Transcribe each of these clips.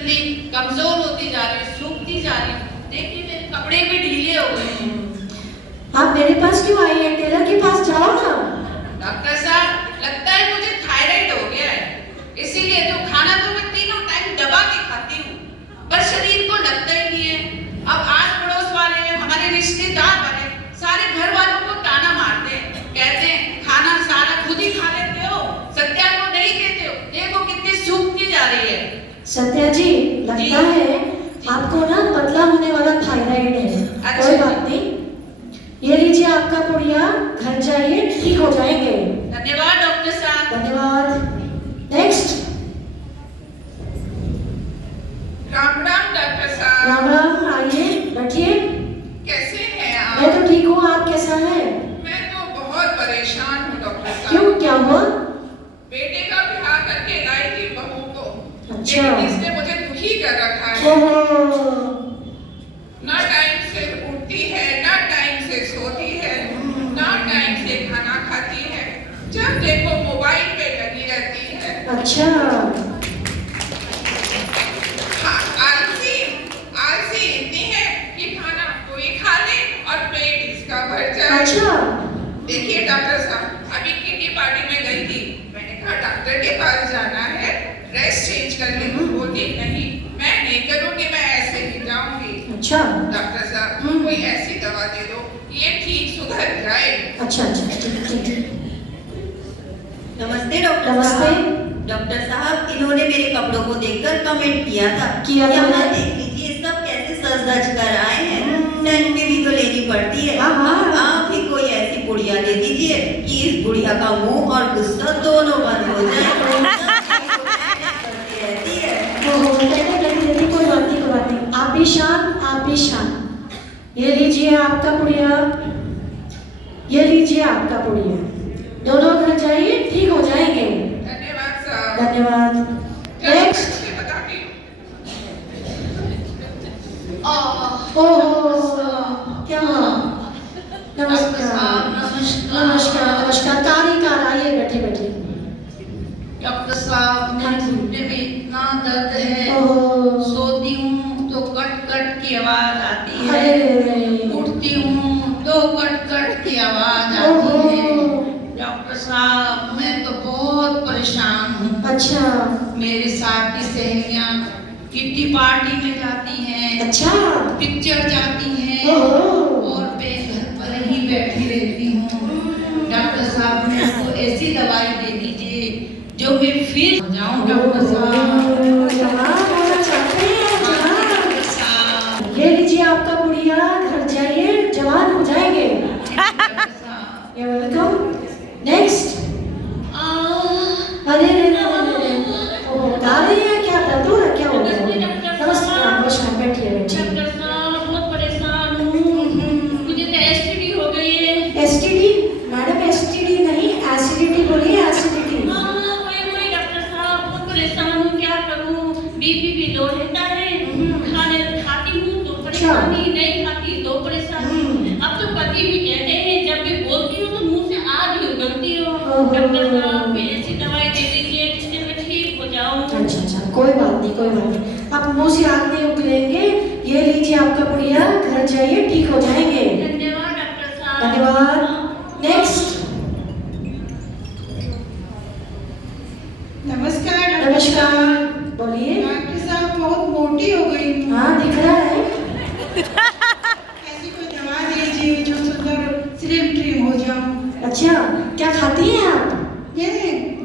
कमजोर होती जा रही, सूखती जा रही। देखिए मेरे कपड़े भी ढीले हो गए हैं। आप मेरे पास क्यों आई है? टेलर के पास जाओ ना। डॉक्टर साहब, लगता है मुझे थायराइड हो गया है, इसीलिए तो खाना तो मैं तीनों टाइम दबा के खाती हूँ, पर शरीर को लगता ही नहीं है। अब आस पड़ोस वाले हमारे रिश्तेदार बने, सारे घर वालों को ताना मारते हैं, कहते हैं खाना सारा खुद ही खा लेते हो, सत्या को नहीं देते हो, देखो कितनी सूखती जा रही है। सत्या जी, लगता है आपको ना पतला होने वाला थायराइड है। अच्छा, कोई बात नहीं, ये लीजिए आपका पुड़िया, घर जाइए ठीक हो जाएंगे। धन्यवाद डॉक्टर साहब। धन्यवाद। नेक्स्ट। राम राम डॉक्टर साहब। राम राम, आइए बैठिए। कैसे हैं आप? मैं तो ठीक हूँ, आप कैसा है? मैं तो बहुत परेशान हूँ डॉक्टर साहब। क्यों, क्या हुआ? बेटे का ब्याह करके लाई थी बहू को, अच्छा। लेकिन इसने मुझे दुखी कर रखा है। ओहो। ना टाइम से उठती है, ना टाइम से सोती है, ना टाइम से खाना खाती है, जब देखो मोबाइल पे लगी रहती है। अच्छा। हाँ, आलसी आलसी इतनी है कि खाना कोई खा ले और पेट इसका भर जाए। अच्छा। देखिए डॉक्टर साहब, अभी किटी पार्टी में गई थी, मैंने कहा डॉक्टर के पास जाना है, ड्रेस चेंज कर ले। बोलती नहीं, मैं नहीं करूँगी, मैं ऐसे ही जाऊंगी। अच्छा। डॉक्टर साहब, कोई ऐसी दवा दे दो ये ठीक सुधर जाए। अच्छा अच्छा, ठीक। नमस्ते डॉक्टर नमस्ते। साहब। डॉक्टर साहब, इन्होंने मेरे कपड़ों को देखकर कमेंट किया था। यहाँ देख लीजिए सब कैसे सज धज कर आए हैं। सेल्फी भी तो लेनी पड़ती है। आप ही कोई ऐसी बुढ़िया दे दीजिए कि इस बुढ़िया का मुंह और गुस्सा दोनों बंद हो जाए। रहती है। कोई बात नहीं। आप भी शांत। ये लीजिए आपका पुड़िया, ये लीजिए आपका पुड़िया, दोनों घर जाइए ठीक हो जाएंगे। धन्यवाद साहब। धन्यवाद। नेक्स्ट। ओहो, क्या हुआ? नमस्कार। नमस्कार। कार आइए, बैठे। डॉक्टर साहब, मेरे घुटने में इतना दर्द है, ओहो। सोती हूँ तो कट की आवाज आती है, अरे। उठती हूँ तो कट की आवाज आती है। डॉक्टर साहब, मैं तो बहुत परेशान हूँ। अच्छा। मेरे साथ की सहेलियाँ किट्टी पार्टी में जाती हैं, अच्छा। पिक्चर जाती हैं, और मैं घर पर ही बैठी रहती हूँ। डॉक्टर साहब, मेरे को ऐसी दवाई दे दीजिए जो मैं फिर हो जाऊं। डॉक्टर साहब, ये लीजिए आपका पुड़िया, घर जाइए जवान हो जाएंगे। वेलकम। नेक्स्ट। अरे बता रही है क्या दर्द हो रहा, क्या हो गया? नमस्कार, बैठिए। डॉक्टर साहब, बहुत परेशान हूँ, मुझे तो एसटीडी हो गई है। एसटीडी? मैडम एसटीडी नहीं, एसिडिटी बोलिए, एसिडिटी। वही डॉक्टर साहब, बहुत परेशान हूँ, क्या करूँ? बीपी भी लो रहता है, खाती हूँ तो परेशानी, नहीं खाती तो परेशानी। अब तो पति भी कहते हैं जब भी बोलती हूँ तो मुंह से आग ही उगलती हो। डॉक्टर साहब, कोई ऐसी दवाई दे दीजिए जिससे मैं ठीक हो जाऊँ। अच्छा, कोई बात नहीं। आप मुंह से आग नहीं उगलेंगे। ये लीजिए आपका पुड़िया, घर जाइए ठीक हो जाएंगे। धन्यवाद डॉक्टर साहब। धन्यवाद। नेक्स्ट। नमस्कार। बोलिए। डॉक्टर साहब, बहुत मोटी हो गई हूँ। हाँ, दिख रहा है। ऐसी कोई दवा दीजिए जो सुंदर स्लिम ट्रिम हो जाऊँ। अच्छा, क्या खाती हैं आप? ये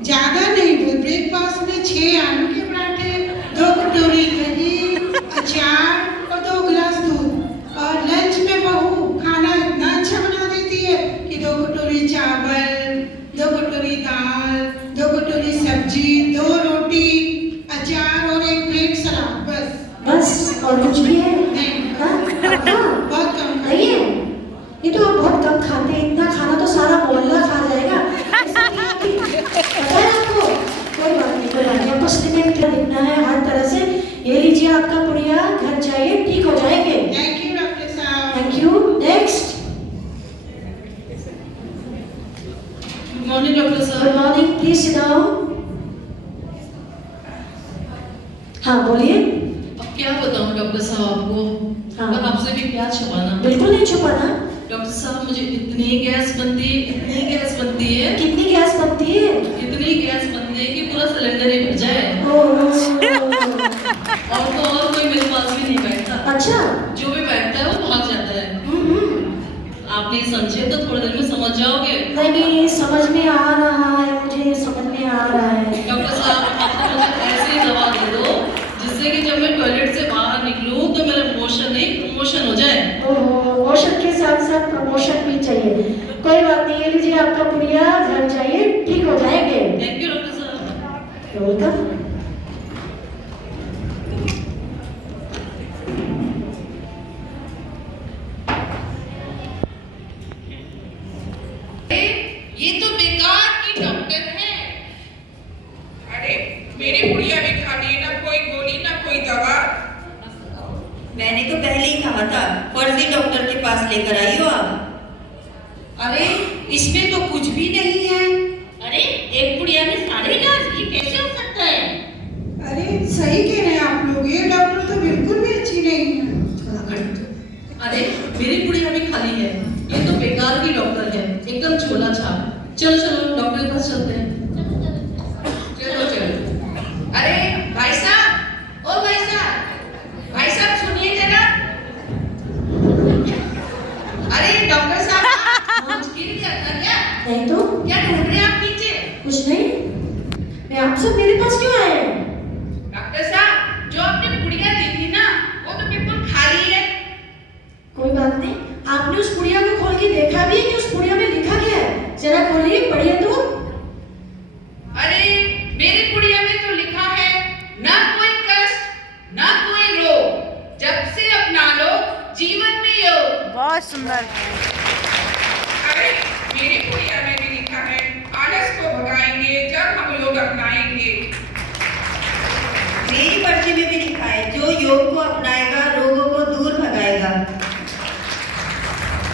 ज्यादा नहीं, ब्रेकफास्ट में 6 आलू के पराठे, 2 कटोरी दही, अचार और 2 गिलास दूध। और लंच में बहू खाना इतना अच्छा बना देती है कि 2 कटोरी चावल, 2 कटोरी दाल, 2 कटोरी सब्जी, 2 रोटी, अचार और 1 प्लेट सलाद। बस, और कुछ भी है? नहीं। हाँ? बहुत कम नहीं है। ये तो आप बहुत कम खाते हैं, इतना खाना तो सारा मोहल्ला खा जाएगा। पता है आपको? कोई बात नहीं। आपको स्लिम दिखना है हर तरह से। ये लीजिए आपका पुड़िया, घर जाइए ठीक हो जाएंगे। थैंक यू डॉक्टर साहब। Thank you. Next. Good morning doctor साहब। Good morning, please sit down. हाँ बोलिए। अब क्या बताऊं डॉक्टर साहब आपको, हाँ। अब आपसे भी क्या छुपाना। बिल्कुल नहीं छुपाना। डॉक्टर साहब मुझे इतनी गैस बनती है, इतनी गैस बनती है, कितनी गैस बनती है? इतनी गैस बनती है कि पूरा सिलेंडर ही भर जाए। और तो और कोई मेरे पास भी नहीं बैठता, अच्छा। जो भी बैठता है वो भाग जाता है। आप नहीं समझे तो थोड़ी देर में समझ जाओगे। नहीं नहीं, समझ में आ रहा है, मुझे समझ में आ रहा है। डॉक्टर साहब आप तो मुझे ऐसी दवा दे दो जिससे कि जब मैं टॉयलेट से बाहर निकलूं तो मेरा मोशन नहीं प्रमोशन हो जाए। ओहो, मोशन के साथ साथ प्रमोशन भी चाहिए। कोई बात नहीं, ये लीजिए आपका गुड़िया, घर जाइए, ठीक हो जाएंगे। थैंक यू डॉक्टर साहब। वेलकम। ये तो बेकार की डॉक्टर है। अरे मेरी गुड़िया ने खा ली ना कोई गोली ना कोई दवा। मैंने तो पहले ही कहा था, फर्जी डॉक्टर के पास लेकर आई हो आप। अरे इसमें तो कुछ भी नहीं है। अरे एक बुढ़िया ने सारे इलाज, ये कैसे हो सकता है? अरे सही कह रहे हैं आप लोग, ये डॉक्टर तो बिल्कुल भी अच्छी नहीं है। अरे मेरी गुड़िया भी खाली है, ये तो बेकार की डॉक्टर है, एकदम झोला छाप। चलो चलो डॉक्टर के पास चलते हैं। चलो चलो। अरे भाई साहब, ओ भाई साहब सुनिए जरा। अरे डॉक्टर साहब कुछ गिर गया था क्या? नहीं तो क्या ढूंढ रहे हैं आप नीचे? कुछ नहीं। मैं आप सब मेरे पास क्यों आए हैं? डॉक्टर साहब जो आपने गुड़िया दी थी ना वो तो बिल्कुल खाली है। कोई बात नहीं, आपने उस पुड़िया को खोल के देखा भी है कि उस पुड़िया में लिखा क्या है? जरा खोलिए, पढ़िए तो। अरे मेरी गुड़िया में तो लिखा है ना कोई कष्ट ना कोई रोग, जब से अपना लो जीवन में योग। बहुत सुंदर। अरे मेरी गुड़िया में भी लिखा है आलस को भगाएंगे जब हम योग अपनाएंगे। मेरी पर्ची में भी लिखा है, जो योग को अपनाएगा रोगों को दूर भगाएगा।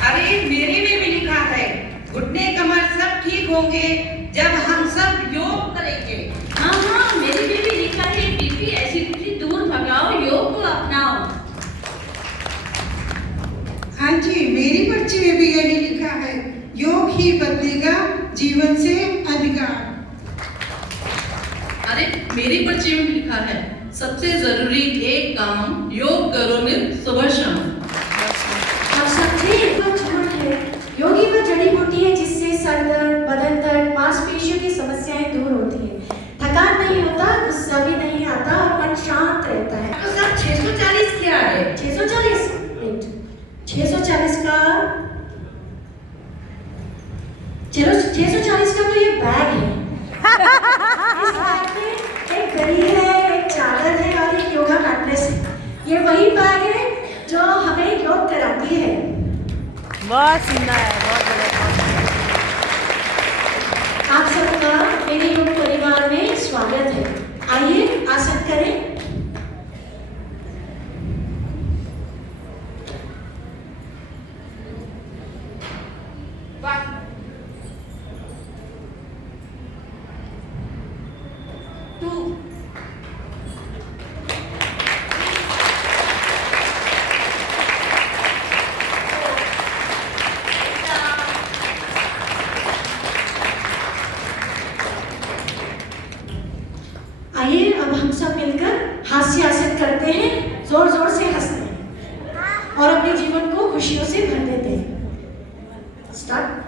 अरे मेरे में भी लिखा है घुटने कमर सब ठीक होंगे जब हम सब योग करेंगे। हाँ हाँ, मेरे में भी लिखा है बीपी एसिडिटी दूर भगाओ, योग को अपनाओ। हाँ जी, मेरी पर्ची में भी यही लिखा है, योग ही बदलेगा जीवन से अधिकार। अरे मेरी पर्ची में भी लिखा है सबसे जरूरी एक काम, योग करो नित सुबह शाम। आप समझे, वो झूठ है। योगी वो जड़ी बूटी है जिससे सर दर्द, बदन दर्द, मांसपेशियों की समस्याएं दूर होती है। थकान नहीं होता, गुस्सा भी नहीं आता और मन शांत रहता है। तो सब 640 क्या है? 640 640 का, चलो 640 का तो ये बैग है। इस बैग में एक घड़ी है, एक चादर है और एक योगा मैट्रेस है। ये वही बैग है जो हमें योग कराती है। बहुत सुंदर है, बहुत बढ़िया। आप सबका मेरे योग परिवार में स्वागत है। आइए आसन करें। आइए अब हम सब मिलकर हास्यासन करते हैं, जोर जोर से हंसते हैं और अपने जीवन को खुशियों से भर देते हैं। स्टार्ट।